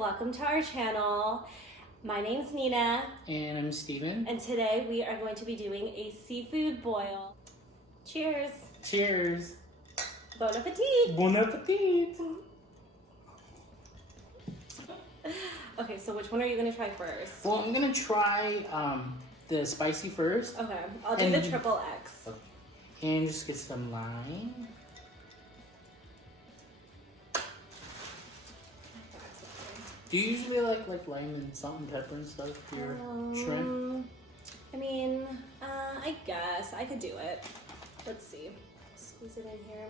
welcome to our channel. My name's Nina. And I'm Steven. And today we are going to be doing a seafood boil. Cheers. Cheers. Bon appetit. Bon appetit. Okay, so which one are you going to try first? Well, I'm going to try the spicy first. Okay, I'll do the triple X. Okay. And just get some lime. Do you usually like lime and salt and pepper and stuff for your shrimp? I mean, I guess I could do it. Let's see. Squeeze it in here.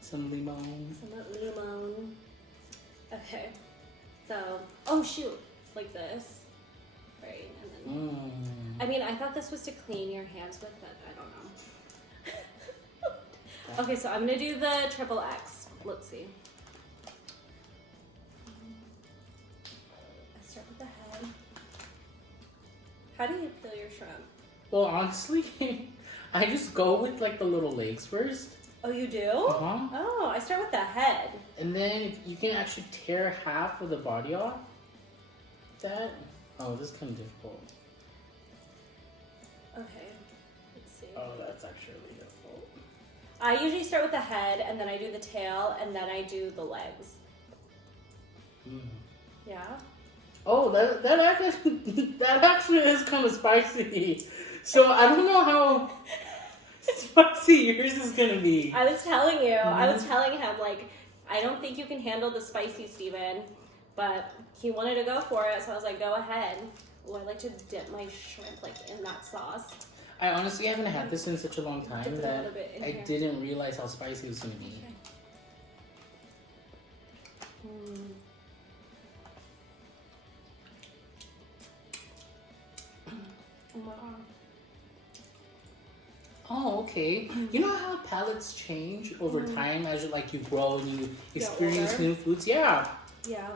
Some limon. Some limon. Okay. So, oh shoot, like this. Right, and then. I mean, I thought this was to clean your hands with, but I don't know. Okay, so I'm gonna do the triple X. Let's see. I start with the head. How do you peel your shrimp? Well, honestly, I just go with like the little legs first. Oh, you do? Uh-huh. Oh, I start with the head. And then you can actually tear half of the body off. That. Oh, this is kind of difficult. Okay, let's see. Oh, that's actually really difficult. I usually start with the head, and then I do the tail, and then I do the legs. Yeah? Oh, that actually is kind of spicy. So I don't know how spicy yours is gonna be. I was telling you, I was telling him, like, I don't think you can handle the spicy, Steven. But he wanted to go for it, so I was like, go ahead. Oh, I like to dip my shrimp, like, in that sauce. I honestly haven't had this in such a long time Dip it a that little bit in I here. didn't realize how spicy it was gonna be. Oh, okay. You know how palates change over time as you grow and you experience new foods? Yeah. Yeah.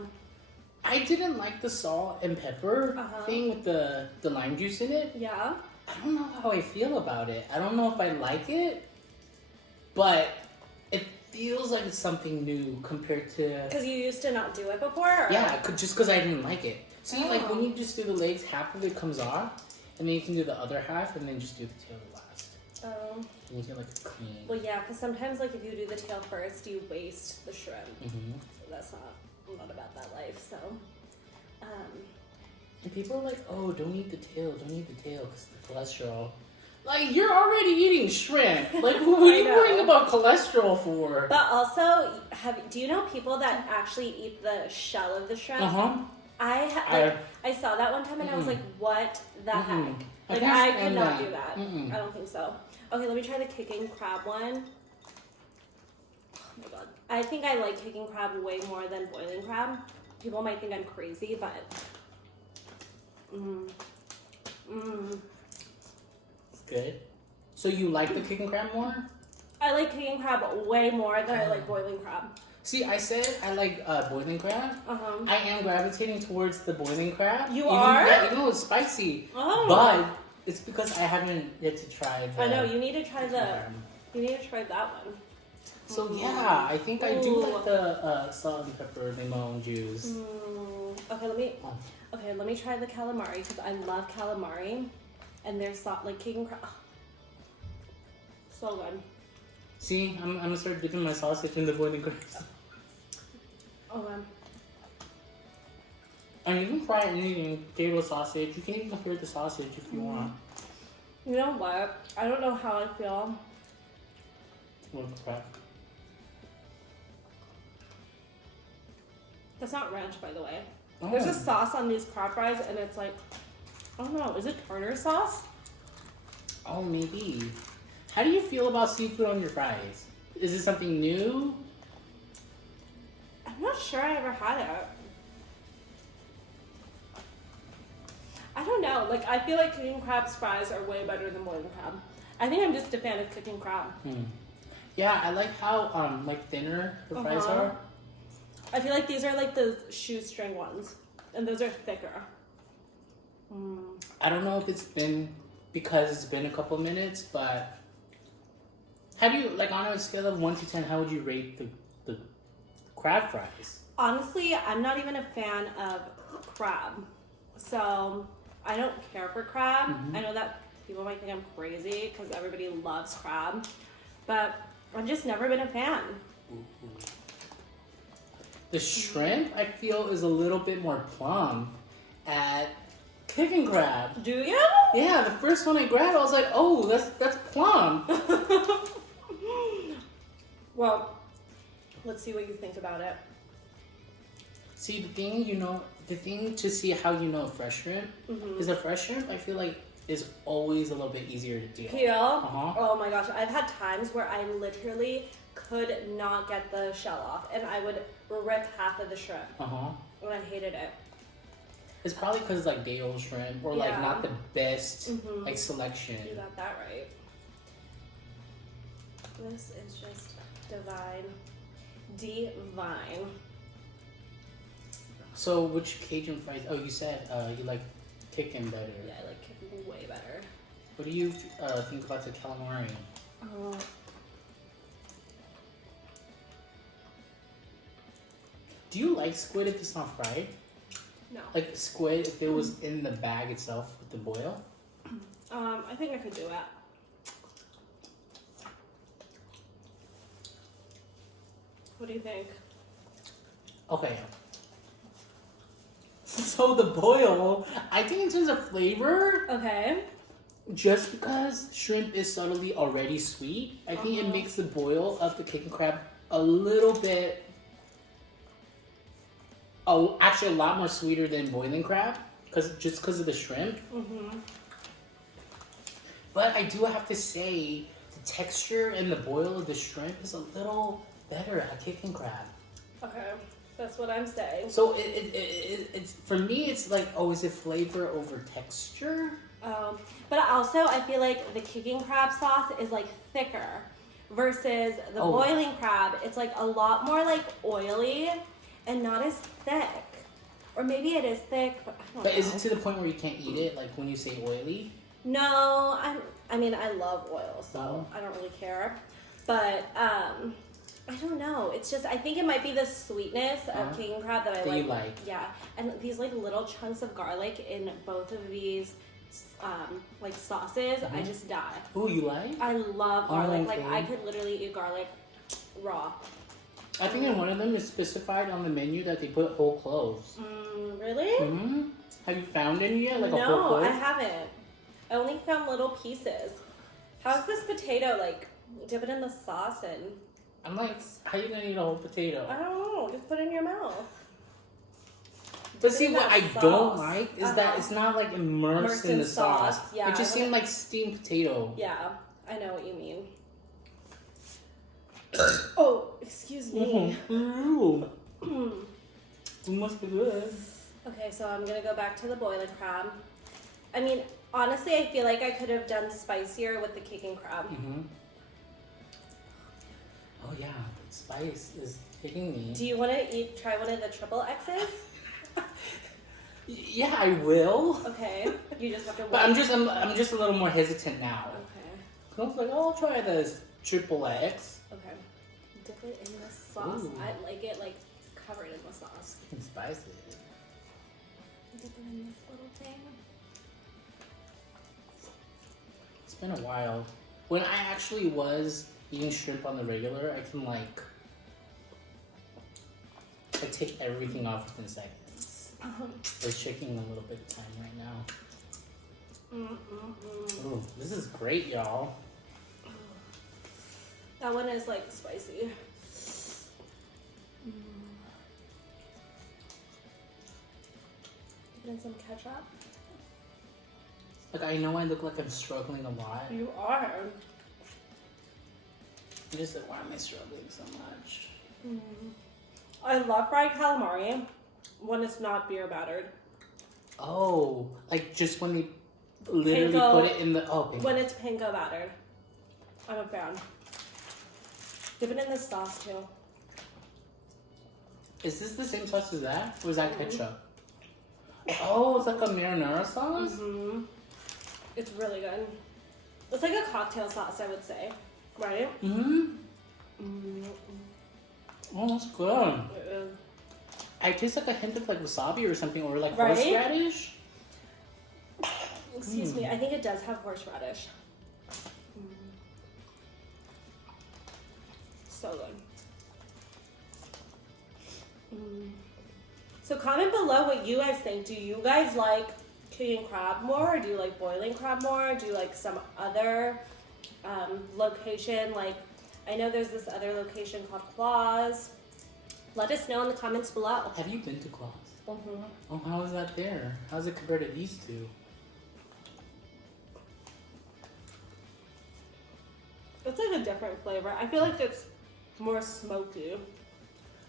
I didn't like the salt and pepper thing with the lime juice in it. Yeah. I don't know how I feel about it. I don't know if I like it, but it feels like it's something new compared to... Because you used to not do it before? Or? Yeah, just because I didn't like it. See, like when you just do the legs, half of it comes off, and then you can do the other half, and then just do the tail last. Oh. And you get like a clean... Well, yeah, because sometimes, like, if you do the tail first, you waste the shrimp. So that's not about that life, so... And people are like, oh, don't eat the tail, because the cholesterol. Like, you're already eating shrimp. Like, what are you worrying about cholesterol for? But also, do you know people that actually eat the shell of the shrimp? I saw that one time and I was like, what the heck? Like, I could not do that. I don't think so. Okay, let me try the kicking crab one. Oh my god. I think I like kicking crab way more than boiling crab. People might think I'm crazy, but... It's good. So you like the kicking crab more? I like kicking crab way more than I like boiling crab. See, I said I like boiling crab. I am gravitating towards the boiling crab. You are? Yeah, even though it's spicy. But it's because I haven't yet to try the... I know, you need to try you need to try that one. So yeah, I think I do like the salt and pepper lemon juice. Okay, let me try the calamari because I love calamari, and there's like kicking crab. So good. See, I'm gonna start dipping my sausage in the boiling crab. Okay. And you can try anything, potato sausage. You can even compare the sausage if you want. You know what? I don't know how I feel. With the crab. That's not ranch, by the way. There's a sauce on these crab fries, and it's like, I don't know, is it tartar sauce? Oh, maybe. How do you feel about seafood on your fries? Is it something new? I'm not sure I ever had it. I don't know. Like, I feel like kicking crab's fries are way better than boiling crab. I think I'm just a fan of kicking crab. Yeah, I like how like thinner the fries are. I feel like these are like the shoestring ones, and those are thicker. I don't know if it's been because it's been a couple minutes, but how do you, like, on a scale of 1 to 10, how would you rate the crab fries. Honestly, I'm not even a fan of crab. So I don't care for crab. I know that people might think I'm crazy because everybody loves crab. But I've just never been a fan. The shrimp, I feel, is a little bit more plum at kicking crab. Do you? Yeah, the first one I grabbed, I was like, oh, that's plum. Well, let's see what you think about it. See, the thing to see how you know fresh shrimp is a fresh shrimp, I feel like, is always a little bit easier to deal. Peel? Oh my gosh, I've had times where I literally could not get the shell off, and I would rip half of the shrimp. And I hated it. It's probably because it's like day-old shrimp or like not the best like selection. You got that right. This is just divine. Divine. So which Cajun fries? Oh, you said you like kicking better. Yeah, I like kicking way better. What do you think about the calamari? Do you like squid if it's not fried? No. Like squid if it was in the bag itself with the boil? I think I could do it. What do you think? Okay. So the boil, I think in terms of flavor, Okay. just because shrimp is subtly already sweet, I think it makes the boil of the kicking crab a little bit, actually a lot more sweeter than boiling crab, just because of the shrimp. But I do have to say, the texture and the boil of the shrimp is a little better at kicking crab. Okay. That's what I'm saying. So it's for me, it's like, is it flavor over texture? But also, I feel like the kicking crab sauce is like thicker versus the boiling crab. It's like a lot more like oily and not as thick. Or maybe it is thick, but I don't know. But is it to the point where you can't eat it, like when you say oily? No, I mean, I love oil, so I don't really care. But I don't know. It's just, I think it might be the sweetness of king crab that I like. You like. Yeah. And these like little chunks of garlic in both of these like sauces, I just die. Ooh, you like? I love garlic. Okay. Like I could literally eat garlic raw. I think in one of them it's specified on the menu that they put whole cloves. Really? Have you found any yet? Like a whole No, clove? I haven't. I only found little pieces. How's this potato like? Dip it in the sauce and... I'm like, how you gonna eat a whole potato? I don't know. Just put it in your mouth. But see, what I don't like is that it's not like immersed in the sauce. Yeah, it just seemed like steamed potato. Yeah, I know what you mean. Oh, excuse me. It must be good. Okay, so I'm gonna go back to the boiling crab. I mean, honestly, I feel like I could have done spicier with the kicking crab. Oh yeah, the spice is hitting me. Do you want to try one of the triple X's? Yeah, I will. Okay, you just have to. But I'm just a little more hesitant now. Okay. I was like, I'll try this triple X. Okay. Dip it in the sauce. Ooh. I like it like covered in the sauce. It's spicy. Dip it in this little thing. It's been a while. When I actually was eating shrimp on the regular, I can like take everything off within seconds. It's taking a little bit of time right now. Ooh, this is great, y'all. That one is like spicy. And some ketchup. Like, I know I look like I'm struggling a lot. You are. I'm just like, why am I struggling so much? I love fried calamari when it's not beer battered. Oh, like just when they literally put it in the pinko. When it's panko battered. I'm a fan. Dip it in the sauce too. Is this the same sauce as that? Or is that ketchup? Oh, it's like a marinara sauce? It's really good. It's like a cocktail sauce, I would say. Right? Oh, that's good. I taste like a hint of like wasabi or something, or like horseradish. Excuse me, I think it does have horseradish. So good. So comment below what you guys think. Do you guys like king crab more, or do you like boiling crab more? Do you like some other location? Like, I know there's this other location called Claws. Let us know in the comments below. Have you been to Claws? Oh, how is that there? How's it compared to these two? It's like a different flavor. I feel like it's more smoky.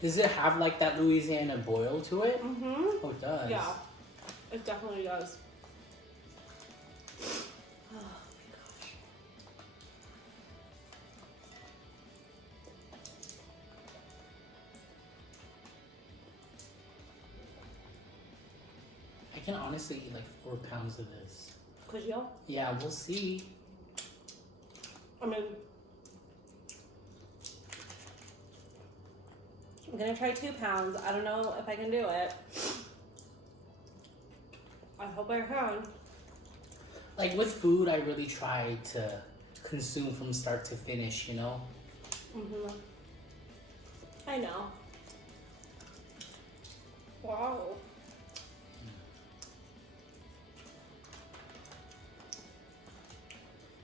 Does it have like that Louisiana boil to it? Oh, it does. Yeah, it definitely does. Oh my gosh. I can honestly eat like 4 pounds of this. Could you? Yeah, we'll see. I mean, I'm gonna try 2 pounds. I don't know if I can do it. I hope I can. Like with food, I really try to consume from start to finish, you know? I know. Wow.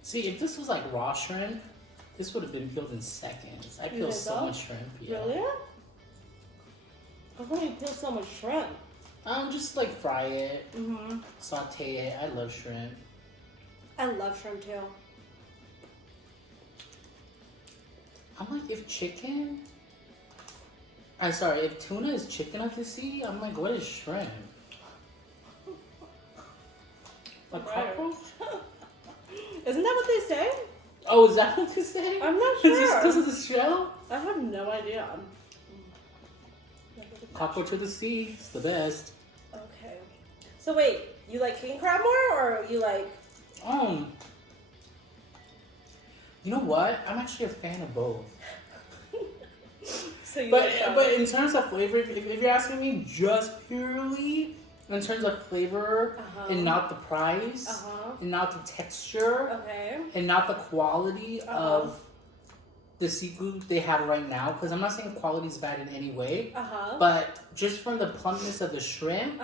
See, if this was like raw shrimp, this would have been peeled in seconds. I peel so much shrimp. Yeah. Really? How come you peel so much shrimp? Just like fry it, saute it. I love shrimp. I love shrimp too. I'm like, if tuna is chicken of the sea, I'm like, what is shrimp? A cockroach? Isn't that what they say? Oh, is that what they say? I'm not sure. Just because of the shell? I have no idea. Cockroach of the sea. It's the best. Okay. So wait, you like king crab more, or you like... You know what? I'm actually a fan of both. So you but in terms of flavor, if you're asking me just purely in terms of flavor and not the price and not the texture and not the quality of the seafood they have right now, because I'm not saying quality is bad in any way, but just from the plumpness of the shrimp,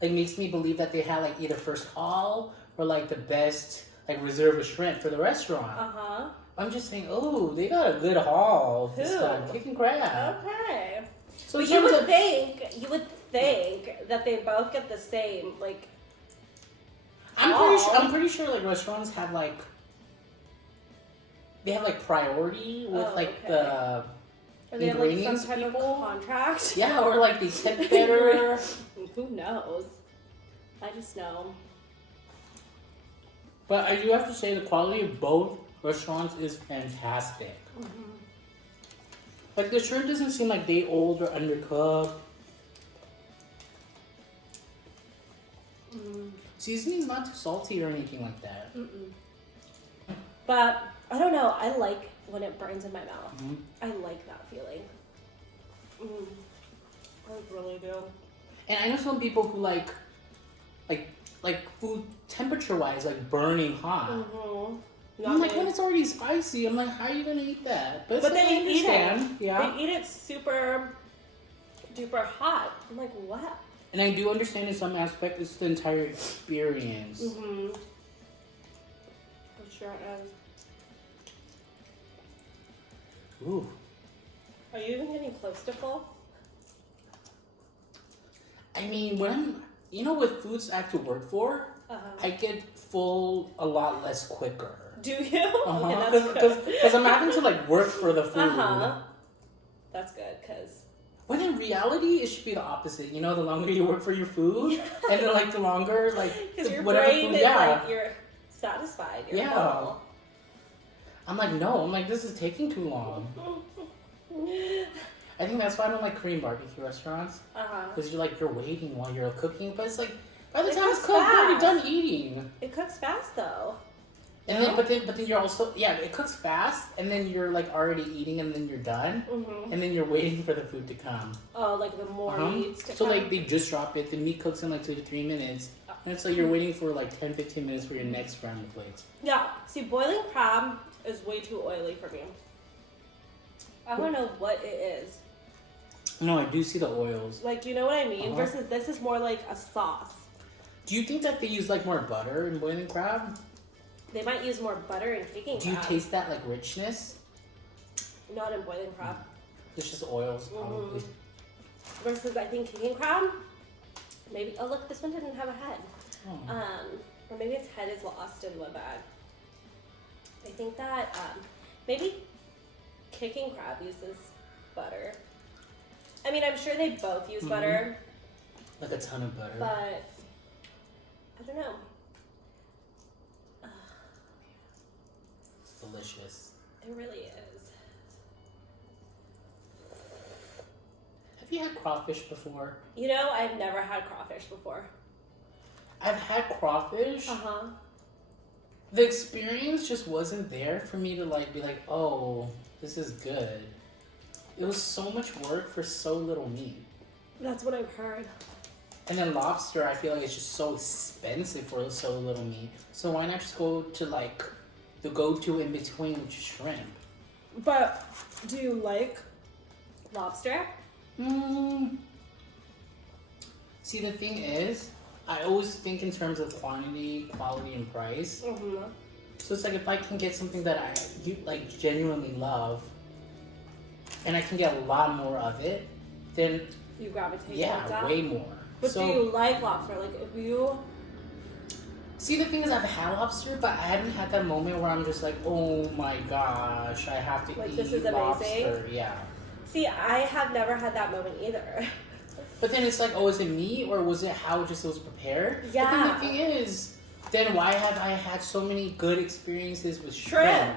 like makes me believe that they had like either first haul or like the best like reserve of shrimp for the restaurant. I'm just saying, oh, they got a good haul this time. Chicken crab. Okay. So but you would think that they both get the same, like. I'm pretty sure like restaurants have like. They have like priority with the ingredients have, like, some type of contract. Yeah, or like they tip better. Who knows? I just know. But I do have to say the quality of both restaurants is fantastic. Like the shrimp doesn't seem like day old or undercooked. Seasoning's not too salty or anything like that. But I don't know. I like when it burns in my mouth. I like that feeling. I really do. And I know some people who like food temperature wise, like burning hot. I'm like, when it's already spicy, I'm like, how are you gonna eat that? But they eat it. Yeah. They eat it super duper hot. I'm like, what? And I do understand in some aspect it's the entire experience. It sure is. Ooh. Are you even getting close to full? I mean, with foods I have to work for, I get full a lot less quicker. Do you? Because I'm having to like work for the food. That's good, because. When in reality, it should be the opposite. You know, the longer you work for your food, and then like the longer because your whatever brain food, is like you're satisfied. You're full. I'm like, no. I'm like, this is taking too long. I think that's why I don't like Korean barbecue restaurants. Because you're waiting while you're cooking, but it's like by the time it's cooked, you're already done eating. It cooks fast though. And then, but then you're also, it cooks fast, and then you're like already eating, and then you're done, and then you're waiting for the food to come. Oh, like the more meats to So come? like they just drop it, the meat cooks in like 2 to 3 minutes, and it's like you're waiting for like 10-15 minutes for your next round of plates. Yeah, see, boiling crab is way too oily for me. I don't know what it is. No, I do see the oils. Like, you know what I mean? Versus this is more like a sauce. Do you think that they use like more butter in boiling crab? They might use more butter in kicking crab. Do you taste that like richness? Not in boiling crab. It's just oils, probably. Versus, I think kicking crab, maybe, oh look, this one didn't have a head. Or maybe its head is lost in the bag. I think that maybe kicking crab uses butter. I mean, I'm sure they both use butter. Like a ton of butter. But, I don't know. It's delicious. It really is. Have you had crawfish before? You know, I've never had crawfish before. I've had crawfish. The experience just wasn't there for me to like be like, oh, this is good. It was so much work for so little meat. That's what I've heard. And then lobster, I feel like it's just so expensive for so little meat. So why not just go to like the go-to in between, which is shrimp? But do you like lobster? See, the thing is, I always think in terms of quantity, quality, and price. So it's like if I can get something that I genuinely love, and I can get a lot more of it, then you gravitate towards that? way more. But do you like lobster? Like if you see, the thing is, I've had lobster, but I haven't had that moment where I'm just like, oh my gosh, I have to eat this is lobster. amazing? Yeah. See, I have never had that moment either. But then it's like, oh, is it me or was it how it was prepared? Yeah. But then the thing is, then why have I had so many good experiences with shrimp?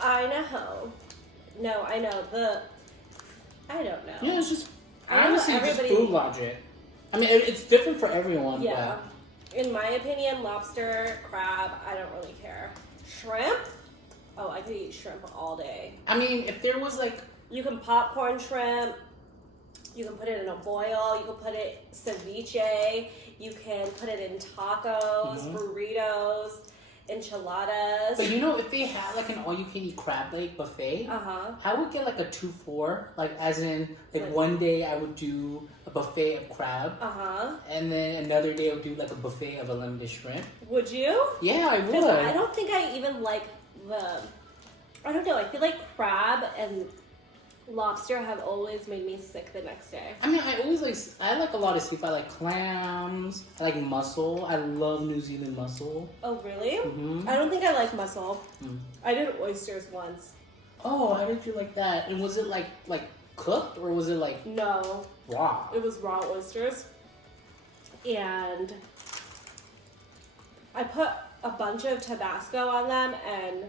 I know. No, I know. I don't know. Yeah, it's just I honestly just food logic. I mean, it's different for everyone. Yeah. But in my opinion, lobster, crab, I don't really care. Shrimp? Oh, I could eat shrimp all day. I mean, if there was like... You can popcorn shrimp. You can put it in a boil. You can put it ceviche. You can put it in tacos, burritos, enchiladas. But you know, if they had like an all-you-can-eat crab leg buffet, I would get like a 2-for. Like, as in, like one day I would do a buffet of crab. And then another day I would do like a buffet of unlimited shrimp. Would you? Yeah, I would. I don't think I even like I don't know. I feel like crab and lobster have always made me sick the next day. I mean, I like a lot of seafood. I like clams. I like mussel. I love New Zealand mussel. Oh, really? I don't think I like mussel. I did oysters once. Oh, how did you like that? And was it like cooked or was it like... No. Raw? It was raw oysters. And I put a bunch of Tabasco on them and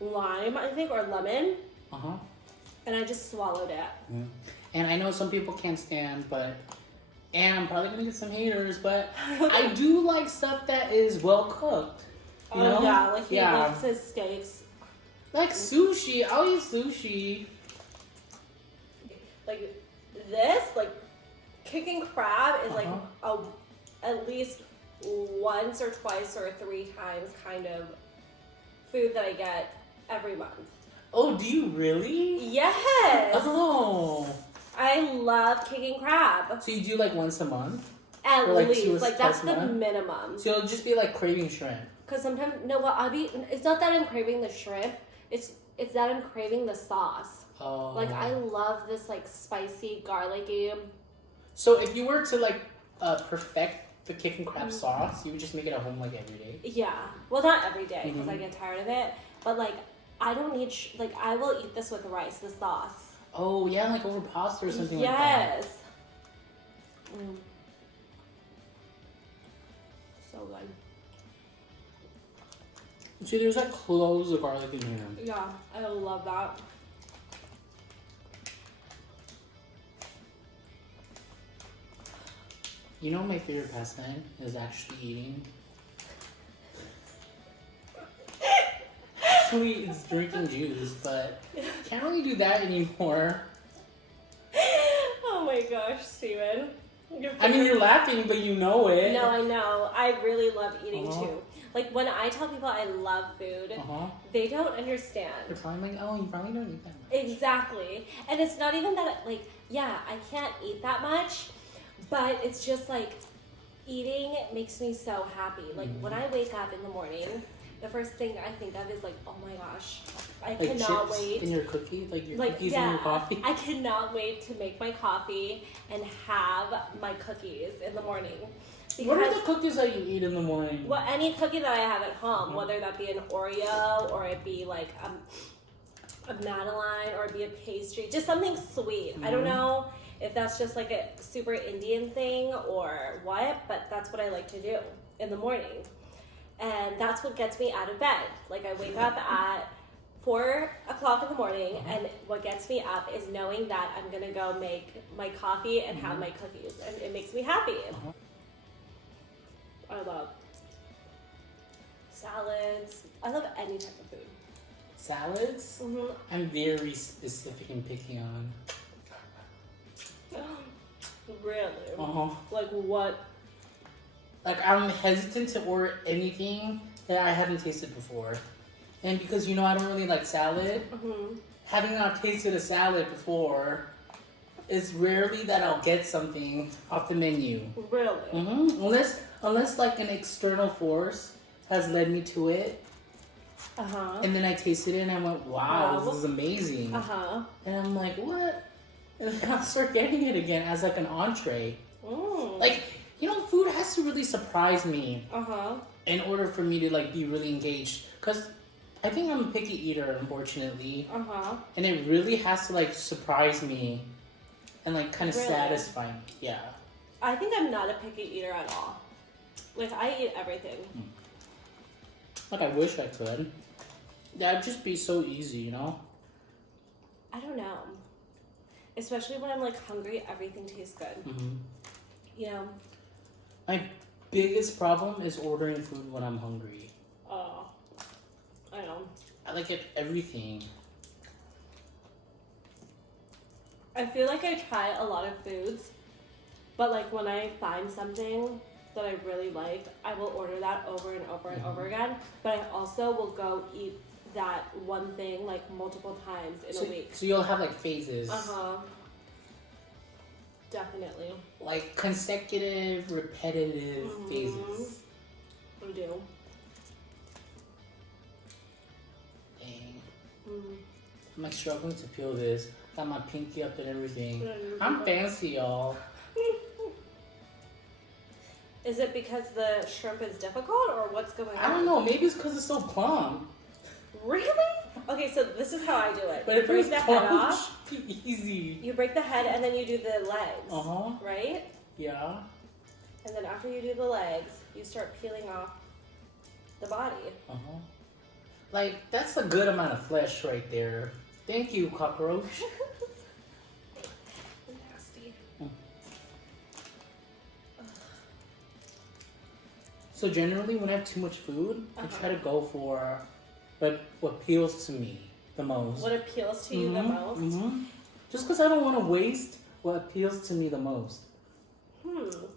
lime, I think, or lemon. And I just swallowed it. And I know some people can't stand, and I'm probably gonna get some haters, but I do like stuff that is well cooked. You know? Yeah, like he likes his steaks. Like sushi, I'll eat sushi. Like this, like kicking crab is like at least once or twice or 3 times kind of food that I get every month. Oh, do you really? Yes. Oh. I love kicking crab. So you do like once a month? At least. Like that's the minimum. So it'll just be like craving shrimp. Because sometimes, it's not that I'm craving the shrimp. It's that I'm craving the sauce. Oh. Like I love this like spicy, garlicky. So if you were to like perfect the kicking crab sauce, you would just make it at home like every day? Yeah. Well, not every day because I get tired of it. But like, I don't need, I will eat this with rice, the sauce. Oh, yeah, like over pasta or something like that. Yes. So good. See, there's like cloves of garlic in here. Yeah, I love that. You know my favorite pastime is actually eating? actually it's drinking juice, but can't really do that anymore. Oh my gosh, Steven. I mean, you're laughing, but you know it. No, I know. I really love eating too. Like when I tell people I love food, they don't understand. They're probably like, oh, you probably don't eat that much. Exactly. And it's not even that, like, yeah, I can't eat that much, but it's just like eating makes me so happy. Like when I wake up in the morning, the first thing I think of is like, oh my gosh, I cannot wait. In your cookie? Like your cookies in your coffee? I cannot wait to make my coffee and have my cookies in the morning. Because, what are the cookies that you eat in the morning? Well, any cookie that I have at home, whether that be an Oreo or it be like a Madeline or it be a pastry, just something sweet. I don't know if that's just like a super Indian thing or what, but that's what I like to do in the morning. And that's what gets me out of bed. Like I wake up at 4 o'clock in the morning, and what gets me up is knowing that I'm gonna go make my coffee and have my cookies, and it makes me happy. I love salads. I love any type of food. Salads? I'm very specific and picky on. Really? Like what? Like I'm hesitant to order anything that I haven't tasted before. And because I don't really like salad, having not tasted a salad before, it's rarely that I'll get something off the menu. Really? Unless like an external force has led me to it. And then I tasted it and I went, wow, this is amazing. And I'm like, what? And then I'll start getting it again as like an entree. Like, food has to really surprise me in order for me to like be really engaged. Because I think I'm a picky eater, unfortunately. And it really has to like surprise me and like kind of satisfy me. Yeah. I think I'm not a picky eater at all. Like I eat everything. Like I wish I could. That'd just be so easy, I don't know. Especially when I'm like hungry, everything tastes good. My biggest problem is ordering food when I'm hungry. Oh, I know. I like it everything. I feel like I try a lot of foods, but like when I find something that I really like, I will order that over and over and over again. But I also will go eat that one thing like multiple times in a week. So you'll have like phases. Definitely. Like consecutive, repetitive phases. I do. Dang. I'm like struggling to peel this. Got my pinky up and everything. I'm fancy, y'all. Is it because the shrimp is difficult or what's going on? I don't know. Maybe it's because it's so plump. Really? Okay, so this is how I do it. But you if break the head off. It should be easy. You break the head and then you do the legs. Right? Yeah. And then after you do the legs, you start peeling off the body. Like, that's a good amount of flesh right there. Thank you, Cockroach. Nasty. So generally, when I have too much food, I try to go for what appeals to me the most. What appeals to you the most? Just because I don't want to waste what appeals to me the most.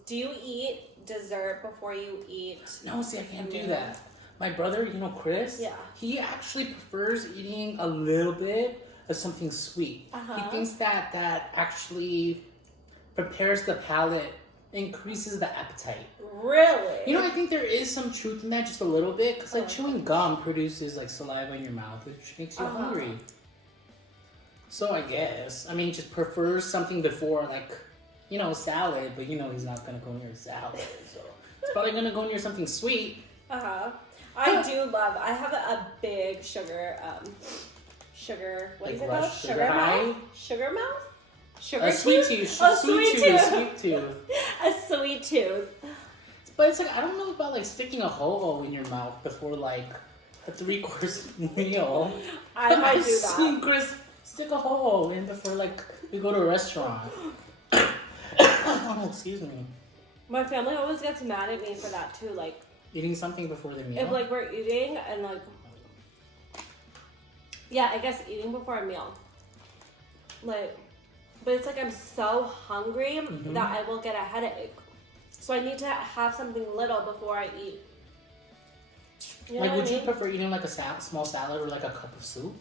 Do you eat dessert before you eat? No, see, I can't do that. My brother, Chris, he actually prefers eating a little bit of something sweet. He thinks that actually prepares the palate, increases the appetite. Really? I think there is some truth in that, just a little bit, because like chewing gum produces like saliva in your mouth, which makes you hungry. So I guess, just prefers something before like, salad, but he's not gonna go near a salad, so it's probably gonna go near something sweet. I have a big sugar, what is it called? Sugar mouth? Sugar mouth? Sugar a sweet tooth. Sweet tooth. A sweet tooth. But it's like, I don't know about like sticking a ho-ho in your mouth before like a 3-course meal. I might do that. Seen Chris stick a ho-ho in before like we go to a restaurant. Oh, excuse me. My family always gets mad at me for that too, like eating something before the meal. if like we're eating and like Yeah, I guess eating before a meal. Like, but it's like I'm so hungry that I will get a headache. So I need to have something little before I eat. You know would you prefer eating like a small salad or like a cup of soup?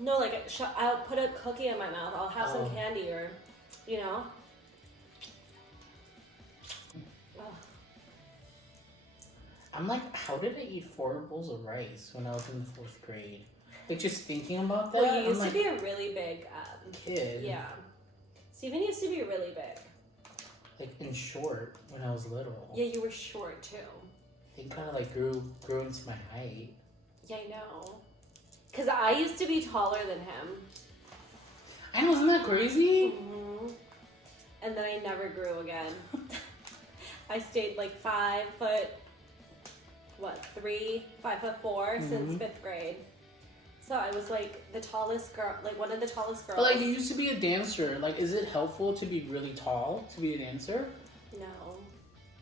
No, like I'll put a cookie in my mouth. I'll have some candy or, you know. I'm like, how did I eat 4 bowls of rice when I was in the 4th grade? Like, just thinking about that. Well, you used to be a really big kid. Yeah. Steven used to be really big. Like, and short when I was little. Yeah, you were short too. They kind of like grew into my height. Yeah, I know. Because I used to be taller than him. I know, isn't that crazy? Mm-hmm. And then I never grew again. I stayed like 5 foot, 5'4" since 5th grade. So I was like the tallest girl, like one of the tallest girls. But like you used to be a dancer. Like, is it helpful to be really tall to be a dancer? No.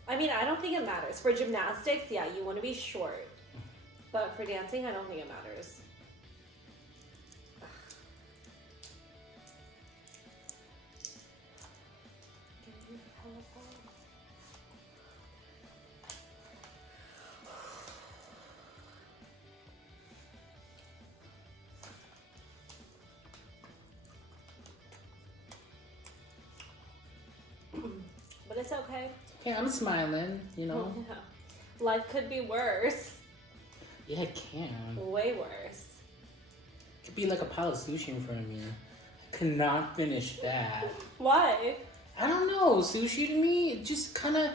I mean, I don't think it matters. For gymnastics, yeah, you want to be short. But for dancing, I don't think it matters. But it's okay. Okay, I'm smiling, you know. Yeah. Life could be worse. Yeah, it can. Way worse. It could be like a pile of sushi in front of me. I could not finish that. Why? I don't know. Sushi to me, it just kind of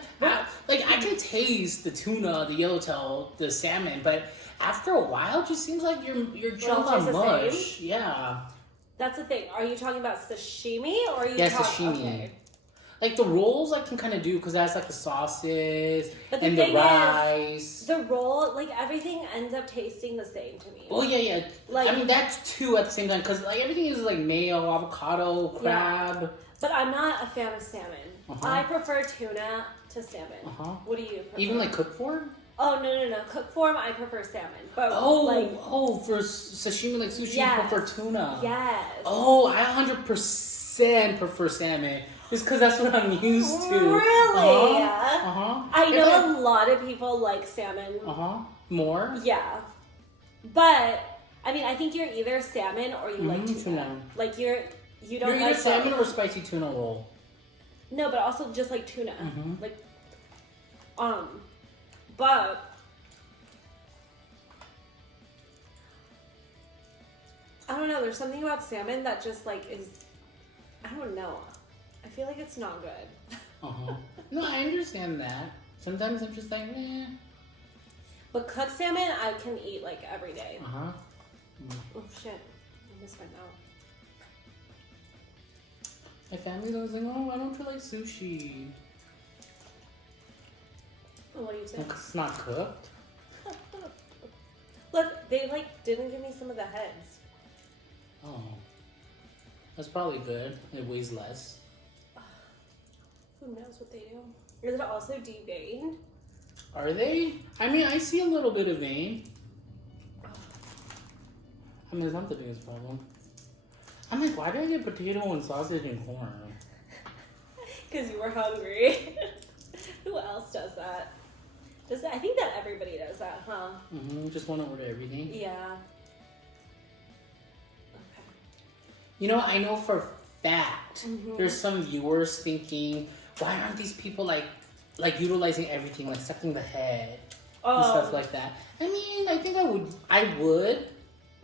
like I can taste the tuna, the yellowtail, the salmon, but after a while, it just seems like you're chewing on mush. Yeah. That's the thing. Are you talking about sashimi or are you sashimi. Okay. Like the rolls I can kind of do because that's like the sauces and the rice. The roll, like everything ends up tasting the same to me. Oh yeah. Like I mean that's 2 at the same time because like everything is like mayo, avocado, crab. Yeah. But I'm not a fan of salmon. I prefer tuna to salmon. What do you prefer? Even like cooked form? Oh no. Cooked form I prefer salmon. But for sashimi like sushi you prefer tuna. Yes. Oh, I 100% prefer salmon. Just because that's what I'm used to. Really? I know a lot of people like salmon. More? Yeah. But, I mean, I think you're either salmon or you like tuna. Like, you don't You're like either salmon or spicy tuna roll. No, but also just like tuna. Like, but... I don't know, there's something about salmon that just, like, is... I don't know. I feel like it's not good. No, I understand that. Sometimes I'm just like, meh. But cooked salmon, I can eat like every day. Oh shit! I missed my mouth. My family's always like, oh, why don't you like sushi? What do you say? Because it's not cooked. Look, they like didn't give me some of the heads. Oh, that's probably good. It weighs less. Who knows what they do? Is it also deveined? Are they? I mean, I see a little bit of vein. I mean, it's not the biggest problem. I'm like, why did I get potato and sausage and corn? Because you were hungry. Who else does that? I think that everybody does that, huh? Just want to order everything. Yeah. Okay. You know, I know for a fact there's some viewers thinking, why aren't these people like utilizing everything, like sucking the head and stuff like that? I mean, I think I would.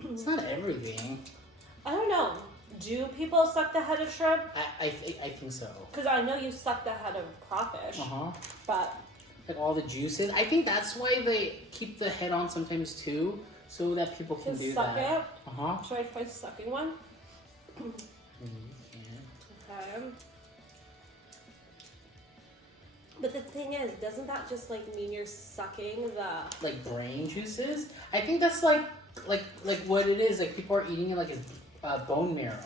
It's not everything. I don't know. Do people suck the head of shrimp? I think so. Because I know you suck the head of crawfish. But like all the juices. I think that's why they keep the head on sometimes too, so that people can do suck that. It? Should I try sucking one? Okay. But the thing is, doesn't that just like mean you're sucking the like brain juices? I think that's like what it is. Like people are eating it like it's bone marrow.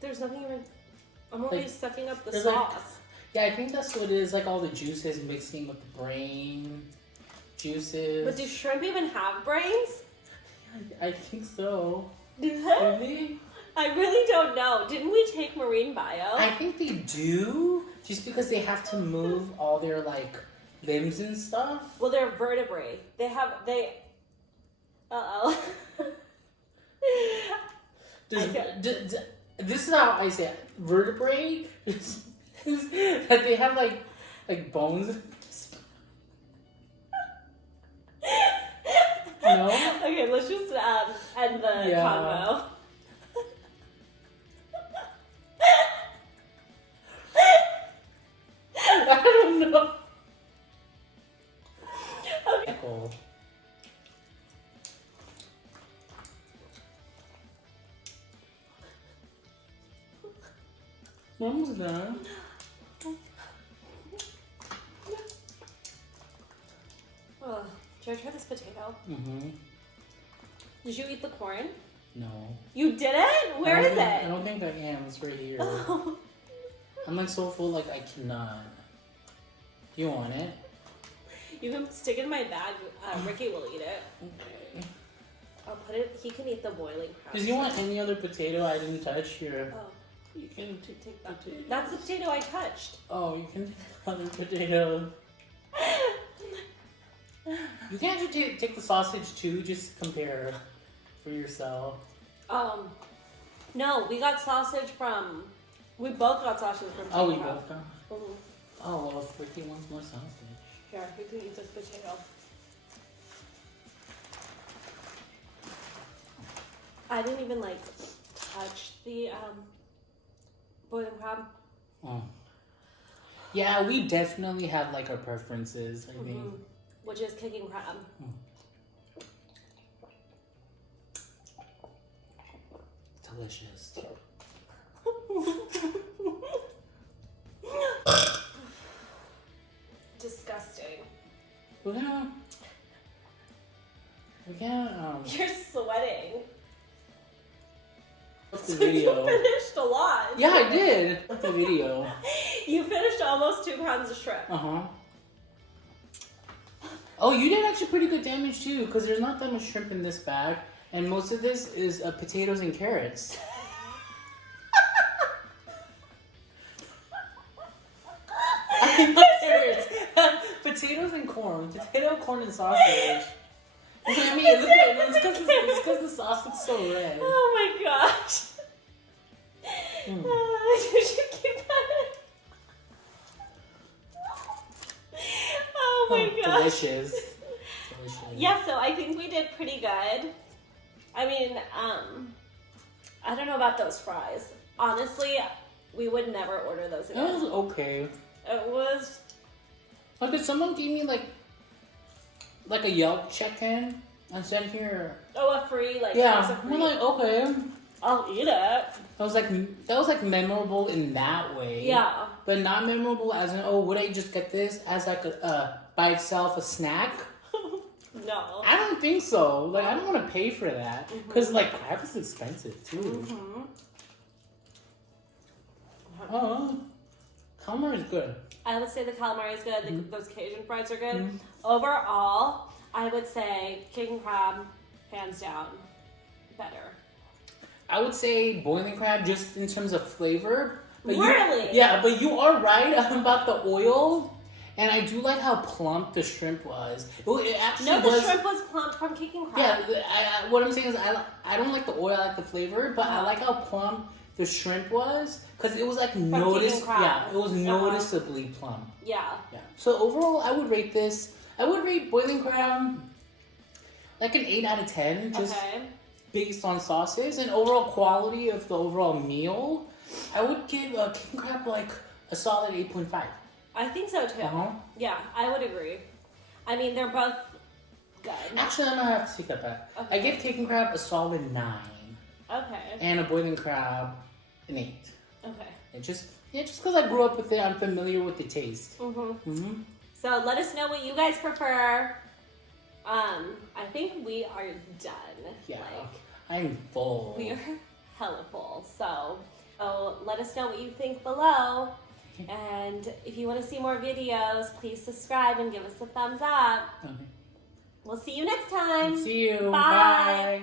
There's nothing even. I'm only sucking up the sauce. Like, yeah, I think that's what it is. Like all the juices mixing with the brain juices. But do shrimp even have brains? I think so. Really? I really don't know. Didn't we take marine bio? I think they do, just because they have to move all their like limbs and stuff. Well, they're vertebrae. This is how I say it. Vertebrae is that they have like bones. No? Okay, let's just end the convo. I don't know. Okay. Cool. When was that? Oh, did I try this potato? Mm-hmm. Did you eat the corn? No. You didn't? Where is it? I don't think I am. It's right here. I'm like so full, like I cannot. Do you want it? You can stick it in my bag. Ricky will eat it. Okay. I'll put it. He can eat the boiling crab. Does you want any other potato I didn't touch here? Oh. You can take that potato. That's the potato I touched. Oh, you can take other potato. You can actually take the sausage too. Just compare for yourself. No, we got sausage from. We both got sausage from. Oh, we both got. Mm-hmm. Oh, well, Ricky wants more sausage. Here, you can eat this potato. I didn't even like touch the boiling crab. Oh. Yeah, we definitely have like our preferences, I think. Which is kicking crab. Delicious. Disgusting. We're gonna You're sweating. what's the video? You finished a lot. Yeah, I did. What's the video? You finished almost 2 pounds of shrimp. Uh-huh. Oh, you did actually pretty good damage too, because there's not that much shrimp in this bag, and most of this is potatoes and carrots. I mean, not carrots. Potatoes and corn. Potato, corn, and sausage. I mean, look at it. It's because the sauce looks so red. Oh my gosh. You should keep that. Oh my gosh. Delicious. Yeah, so I think we did pretty good. I mean, I don't know about those fries. Honestly, we would never order those again. It was okay. It was... Like, if someone gave me, like a Yelp check-in and said, here... Oh, a free, like... Yeah, free. we're like, okay. I'll eat it. That was like memorable in that way. Yeah. But not memorable as in, oh, would I just get this as like by itself a snack? No. I don't think so. Like, I don't want to pay for that. Because, like, crab is expensive, too. Oh, calamari is good. I would say the calamari is good. Those Cajun fries are good. Overall, I would say king crab, hands down, better. I would say boiling crab just in terms of flavor. But really? Yeah, but you are right about the oil. And I do like how plump the shrimp was. It actually the shrimp was plump from kicking crab. Yeah, what I'm saying is I don't like the oil, I like the flavor, but I like how plump the shrimp was. Because it was like it was noticeably plump. Yeah. Yeah. So overall, I would rate this. I would rate boiling crab like an 8 out of 10, just based on sauces and overall quality of the overall meal. I would give king crab like a solid 8.5. I think so too. Yeah, I would agree. I mean, they're both good. Actually, I'm gonna have to take that back. I give king crab a solid 9. Okay. And a boiling crab an 8. Okay. And just because I grew up with it, I'm familiar with the taste. So let us know what you guys prefer. I think we are done. Yeah. I'm full. We are hella full. So let us know what you think below. And if you want to see more videos, please subscribe and give us a thumbs up. Okay. We'll see you next time. See you. Bye. Bye.